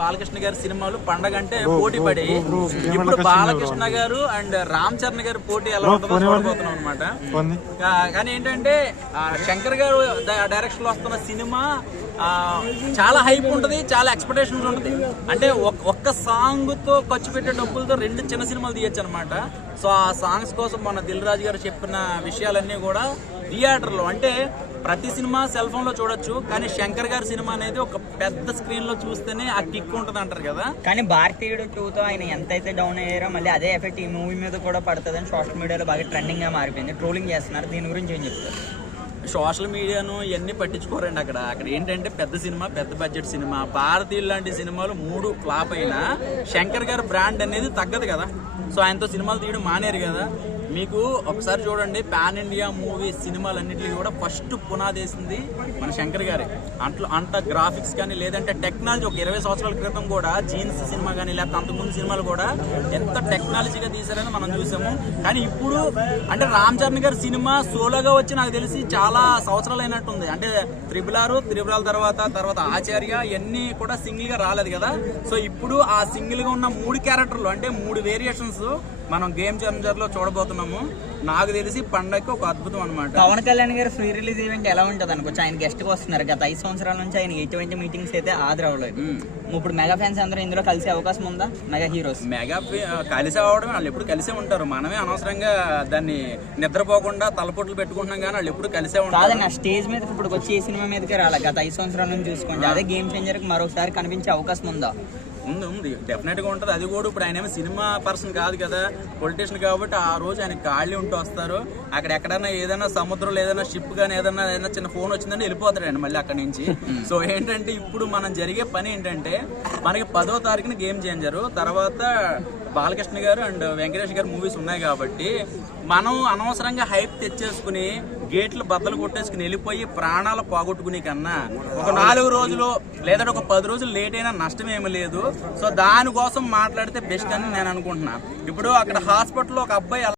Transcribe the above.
బాలకృష్ణ గారి సినిమాలు పండగ అంటే పోటీ పడి ఇప్పుడు బాలకృష్ణ గారు అండ్ రామ్ చరణ్ గారి పోటీ ఎలా ఉంటుందో చూడబోతున్నాం అనమాట. కానీ ఏంటంటే శంకర్ గారు డైరెక్షన్ లో వస్తున్న సినిమా చాలా హైప్ ఉంటుంది, చాలా ఎక్స్పెక్టేషన్స్ ఉంటుంది. అంటే ఒక్క సాంగ్ తో ఖర్చు పెట్టే డబ్బులతో 2 చిన్న సినిమాలు తీయచ్చు అనమాట. సో ఆ సాంగ్స్ కోసం మన దిల్ రాజు గారు చెప్పిన విషయాలన్నీ కూడా థియేటర్లో అంటే ప్రతి సినిమా సెల్ ఫోన్ లో చూడొచ్చు, కానీ శంకర్ గారి సినిమా అనేది ఒక పెద్ద స్క్రీన్ లో చూస్తేనే ఆ కిక్ ఉంటుంది అంటారు కదా. కానీ భారతీయుడు 2తో ఆయన ఎంతైతే డౌన్ అయ్యారో మళ్ళీ అదే ఎఫెక్ట్ ఈ మూవీ మీద కూడా పడుతుందని సోషల్ మీడియాలో బాగా ట్రెండింగ్ గా మారిపోయింది, ట్రోలింగ్ చేస్తున్నారు. దీని గురించి ఏం చెప్తారు? సోషల్ మీడియాను ఇవన్నీ పట్టించుకోరండి. అక్కడ ఏంటంటే పెద్ద సినిమా, పెద్ద బడ్జెట్ సినిమా. భారతీయులు లాంటి సినిమాలు 3 ఫ్లాప్ అయినా శంకర్ గారి బ్రాండ్ అనేది తగ్గదు కదా. సో ఆయనతో సినిమాలు తీయడం మానేరు కదా. మీకు ఒకసారి చూడండి, పాన్ ఇండియా మూవీ సినిమాలన్నింటినీ కూడా ఫస్ట్ పునాదేసింది మన శంకర్ గారే. అంత గ్రాఫిక్స్ కానీ లేదంటే టెక్నాలజీ ఒక 20 సంవత్సరాల క్రితం కూడా జీన్స్ సినిమా కానీ లేకపోతే అంతకుముందు సినిమాలు కూడా ఎంత టెక్నాలజీగా తీసారని మనం చూసాము. కానీ ఇప్పుడు అంటే రామ్ చరణ్ గారి సినిమా సోలోగా వచ్చి నాకు తెలిసి చాలా సంవత్సరాలు అయినట్టుంది. అంటే త్రిబుల్ తర్వాత ఆచార్య ఇవన్నీ కూడా సింగిల్ గా రాలేదు కదా. సో ఇప్పుడు ఆ సింగిల్ గా ఉన్న 3 క్యారెక్టర్లు అంటే 3 వేరియేషన్స్ మనం గేమ్ చేంజర్ లో చూడబోతున్నాము. నాకు తెలిసి పండగకి ఒక అద్భుతం అనమాట. పవన్ కళ్యాణ్ గారు ఫ్రీ రిలీజ్ ఈవెంట్ ఎలా ఉంటుంది అనుకోవచ్చు? ఆయన గెస్ట్ గా వస్తున్నారు. గత 5 సంవత్సరాల నుంచి ఆయన ఎటువంటి మీటింగ్స్ అయితే హాజరవ్వలేదు. ఇప్పుడు మెగా ఫ్యాన్స్ అందరూ ఇందులో కలిసే అవకాశం ఉందా? మెగా హీరోస్ కలిసి అవ్వడం, వాళ్ళు ఎప్పుడు కలిసే ఉంటారు. మనమే అనవసరంగా దాన్ని నిద్రపోకుండా తలపోట్లు పెట్టుకుంటున్నాం, కానీ వాళ్ళు ఎప్పుడు కలిసే ఉంటారు. కాదన్న స్టేజ్ మీద ఇప్పుడు వచ్చి ఏ సినిమా మీదకే రాలే. గత 5 సంవత్సరాల నుంచి చూసుకోండి. అదే గేమ్ చేంజర్ కి మరోసారి కనిపించే అవకాశం ఉందా? ఉంది, డెఫినెట్ గా ఉంటుంది. అది కూడా ఇప్పుడు ఆయన ఏమో సినిమా పర్సన్ కాదు కదా, పొలిటీషియన్ కాబట్టి ఆ రోజు ఆయన ఖాళీ ఉంటూ వస్తారు. అక్కడ ఎక్కడైనా ఏదైనా సముద్రంలో ఏదైనా షిప్ కానీ ఏదైనా చిన్న ఫోన్ వచ్చిందంటే వెళ్ళిపోతాడు ఆయన మళ్ళీ అక్కడి నుంచి. సో ఏంటంటే ఇప్పుడు మనం జరిగే పని ఏంటంటే మనకి 10వ తారీఖున గేమ్ చేంజరు, తర్వాత బాలకృష్ణ గారు అండ్ వెంకటేష్ గారు మూవీస్ ఉన్నాయి కాబట్టి మనం అనవసరంగా హైప్ తెచ్చేసుకుని గేట్లు బద్దలు కొట్టేసుకుని వెళ్ళిపోయి ప్రాణాలు పోగొట్టుకునే కన్నా ఒక 4 రోజులు లేదంటే ఒక 10 రోజులు లేట్ అయినా నష్టం ఏమీ లేదు. సో దానికోసం మాట్లాడితే బెస్ట్ అని నేను అనుకుంటున్నా. ఇప్పుడు అక్కడ హాస్పిటల్లో ఒక అబ్బాయి